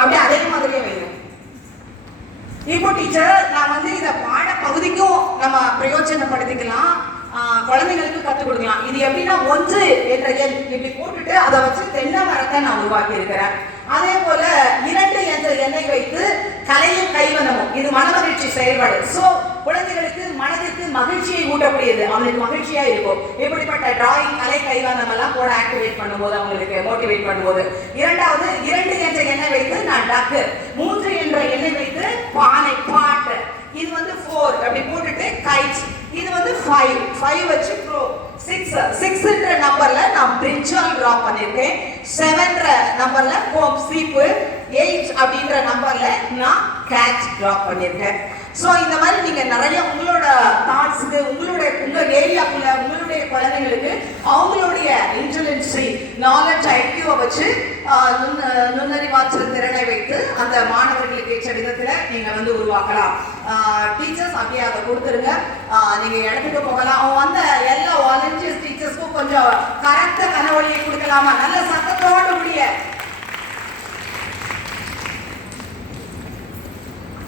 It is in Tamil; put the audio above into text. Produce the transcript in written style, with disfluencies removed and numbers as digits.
அப்படியே அதே மாதிரியே வைங்க. இப்போ டீச்சர் நான் வந்து இதை பாட பகுதிக்கும் நம்ம பிரயோஜனப்படுத்திக்கலாம், குழந்தைங்களுக்கு கற்றுக் கொடுக்கலாம். இது எப்படின்னா 1 என்ற எண் இப்படி போட்டுட்டு அதை வச்சு தென்னை மரத்தை நான் உருவாக்கி இருக்கிறேன். அதே போல 2 என்ற எண்ணை வைத்து கலையும் கைவனமும், இது மனமகிழ்ச்சி செயல்பாடு. ஸோ குழந்தைகளுக்கு மனதிற்கு மகிழ்ச்சியை ஊட்டக்கூடியது, அவங்களுக்கு மகிழ்ச்சியா இருக்கும். இப்படிப்பட்ட டிராயிங் கலை கைவனம் எல்லாம் கூட ஆக்டிவேட் பண்ணும்போது அவங்களுக்கு மோட்டிவேட் பண்ணும்போது. இரண்டாவது 2 என்ற எண்ணை வைத்து நான் டக்கு, 3 என்ற எண்ணை வைத்து பானை பாட்டு, இது வந்து 4 அப்படி போட்டுட்டு கைட், இது வந்து 5 வச்சு ப்ரோ 6 நம்பர்ல நான் பிரிஞ்சால் டிரா பண்ணிருக்கேன். 7 நம்பர்ல கோம் சீப்பு, 8 அப்படின்ற நம்பர்ல நான் கேட் டிரா பண்ணிருக்கேன். ஸோ இந்த மாதிரி நீங்க நிறைய உங்களோட தாட்ஸுக்கு உங்க ஏரியாக்குள்ள உங்களுடைய குழந்தைங்களுக்கு அவங்களுடைய இன்டெலிஜென்சி நாலேஜ் ஐக்கியூவை வச்சு நுண்ணறிவாற்றல் திறனை வைத்து அந்த மாணவர்களுக்கு ஏற்ற விதத்துல நீங்க வந்து உருவாக்கலாம். டீச்சர்ஸ் அப்படியே அதை கொடுத்துருங்க, நீங்க இடத்துக்கு போகலாம். அவங்க வந்த எல்லா வாலண்டியர்ஸ் டீச்சர்ஸ்க்கும் கொஞ்சம்